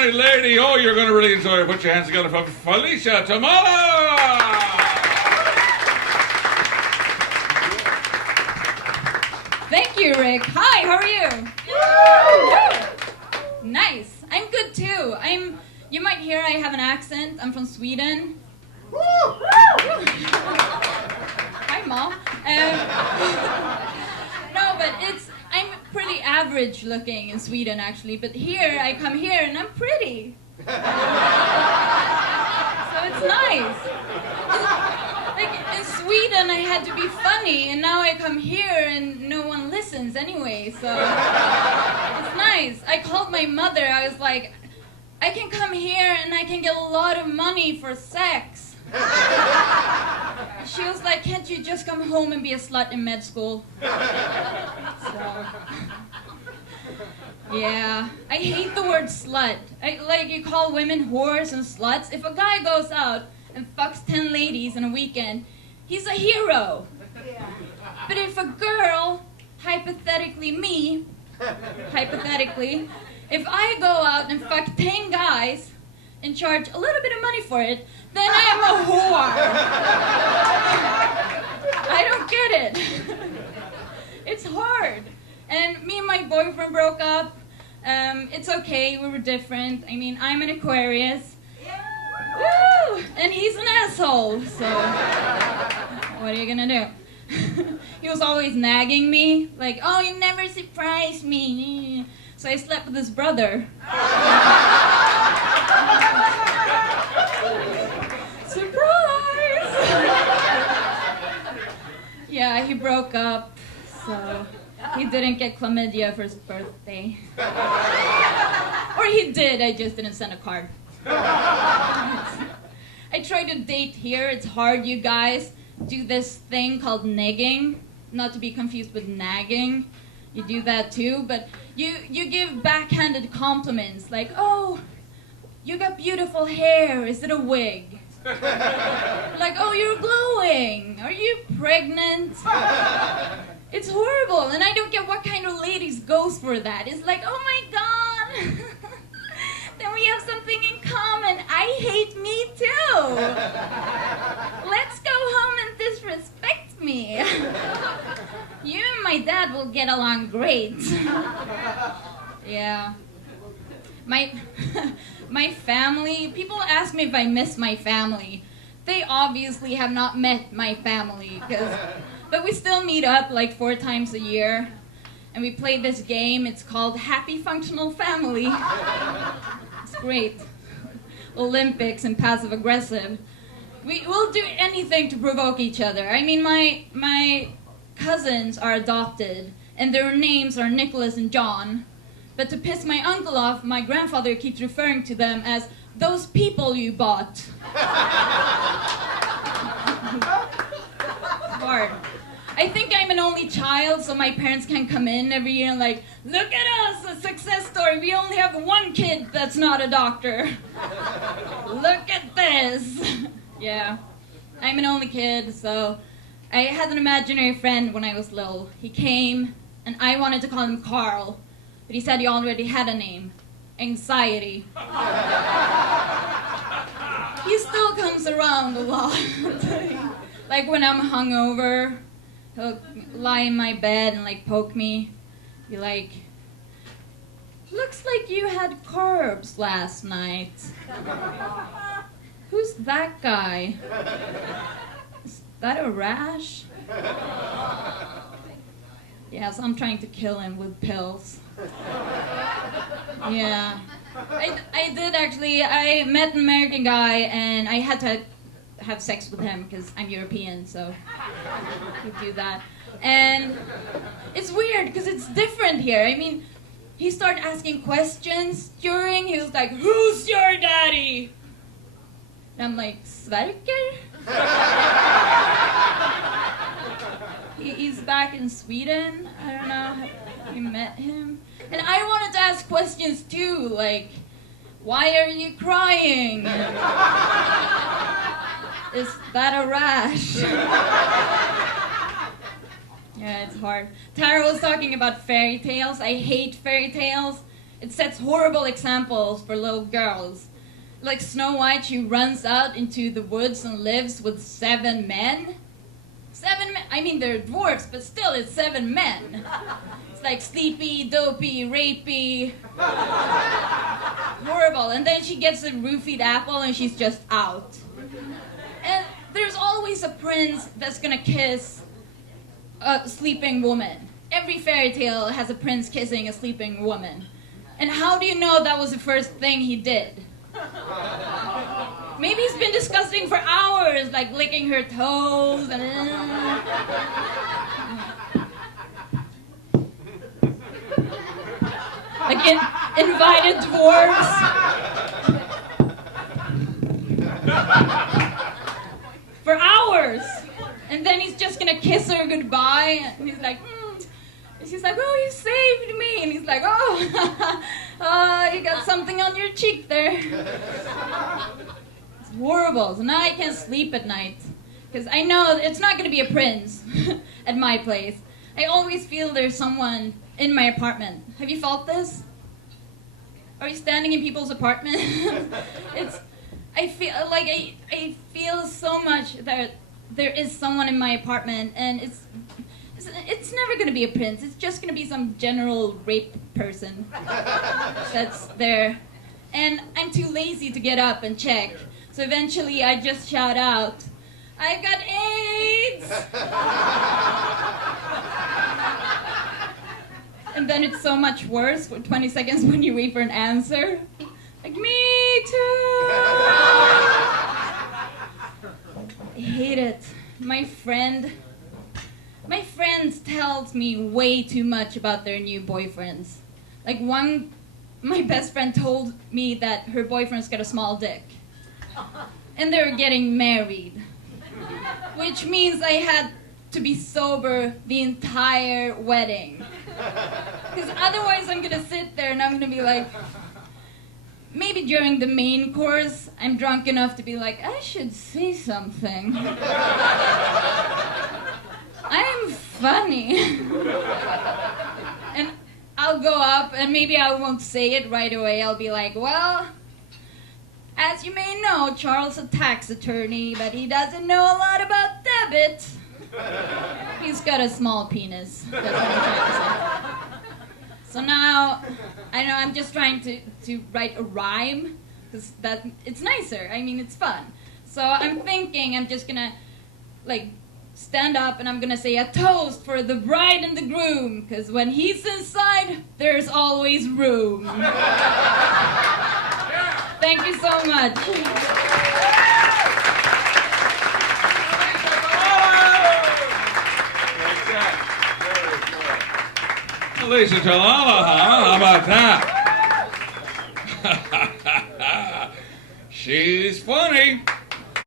funny lady. Oh, you're going to really enjoy it. Put your hands together for Felicia Tomala. Thank you, Rick. Hi, how are you? Nice. I'm good too. You might hear I have an accent. I'm from Sweden. Hi, Mom. No, but I'm pretty average looking in Sweden, actually. But here, I come here and I'm pretty. So it's nice. Like, in Sweden, I had to be funny, and now I come here and no one listens anyway, so it's nice. I called my mother. I was like, I can come here and I can get a lot of money for sex. She was like, can't you just come home and be a slut in med school? So, yeah, I hate the word slut. You call women whores and sluts. If a guy goes out and fucks 10 ladies in a weekend, he's a hero. But if a girl, hypothetically me, if I go out and fuck 10 guys and charge a little bit of money for it, then I'm a whore. I don't get it. It's hard. And me and my boyfriend broke up. It's okay, we were different. I mean, I'm an Aquarius. Woo! And he's an asshole, so what are you gonna do? He was always nagging me, like, oh, you never surprise me. So I slept with his brother. Surprise! Yeah, he broke up, so he didn't get chlamydia for his birthday. Or he did, I just didn't send a card. I tried to date here. It's hard, you guys. Do this thing called negging, not to be confused with nagging. You do that too, but you give backhanded compliments like, oh, you got beautiful hair. Is it a wig? Like, oh, you're glowing. Are you pregnant? It's horrible, and I don't get what kind of ladies goes for that. It's like, oh my God. Then we have something in common. I hate me too. Let's go home and disrespect me. You and my dad will get along great. Yeah. My family, people ask me if I miss my family. They obviously have not met my family, but we still meet up like 4 times a year. And we play this game. It's called Happy Functional Family. It's great. Olympics and passive aggressive. We'll do anything to provoke each other. I mean, my cousins are adopted, and their names are Nicholas and John. But to piss my uncle off, my grandfather keeps referring to them as those people you bought. Hard. I think I'm an only child, so my parents can come in every year and like, look at us, a success story. We only have 1 kid that's not a doctor. Look at this. Yeah, I'm an only kid, so I had an imaginary friend when I was little. He came, and I wanted to call him Carl, but he said he already had a name, Anxiety. He still comes around a lot. Like when I'm hungover, he'll lie in my bed and like poke me. Be like, looks like you had carbs last night. Who's that guy? Is that a rash? Yeah, so I'm trying to kill him with pills. Yeah. I did actually. I met an American guy and I had to have sex with him because I'm European, so you do that. And it's weird because it's different here. I mean, he started asking questions during. He was like, "Who's your daddy?" And I'm like, "Sverker?" He's back in Sweden. I don't know. Have you met him? And I wanted to ask questions too, like, why are you crying? Is that a rash? Yeah, it's hard. Tara was talking about fairy tales. I hate fairy tales It sets horrible examples for little girls. Like Snow White, she runs out into the woods and lives with 7 men. 7 men. I mean, they're dwarfs, but still, it's 7 men. It's like sleepy, dopey, rapey. Horrible. And then she gets a roofied apple and she's just out. And there's always a prince that's gonna kiss a sleeping woman. Every fairy tale has a prince kissing a sleeping woman. And how do you know that was the first thing he did? Maybe he's been disgusting for hours, like licking her toes and... like invited dwarves. For hours. And then he's just gonna kiss her goodbye. And he's like, And she's like, oh, you saved me. And he's like, oh, you got something on your cheek there. It's horrible. So now I can't sleep at night. Because I know it's not going to be a prince at my place. I always feel there's someone in my apartment. Have you felt this? Are you standing in people's apartments? I feel like I feel so much that there is someone in my apartment, and it's never going to be a prince. It's just going to be some general rape person that's there. And I'm too lazy to get up and check. So eventually I just shout out, I've got AIDS! And then it's so much worse for 20 seconds when you wait for an answer. Like, me too! I hate it. My friends tells me way too much about their new boyfriends. Like my best friend told me that her boyfriend's got a small dick. And they're getting married. Which means I had to be sober the entire wedding. Because otherwise I'm gonna sit there and I'm gonna be like, maybe during the main course, I'm drunk enough to be like, I should say something. I'm funny. And I'll go up and maybe I won't say it right away. I'll be like, well, as you may know, Charles is a tax attorney, but he doesn't know a lot about debit. He's got a small penis. That's what I'm trying to say. So now, I know I'm just trying to write a rhyme, because it's nicer. I mean, it's fun. So I'm thinking I'm just gonna, stand up and I'm gonna say a toast for the bride and the groom, because when he's inside, there's always room. Thank you so much. Felicia Tomala, huh? How about that? She's funny.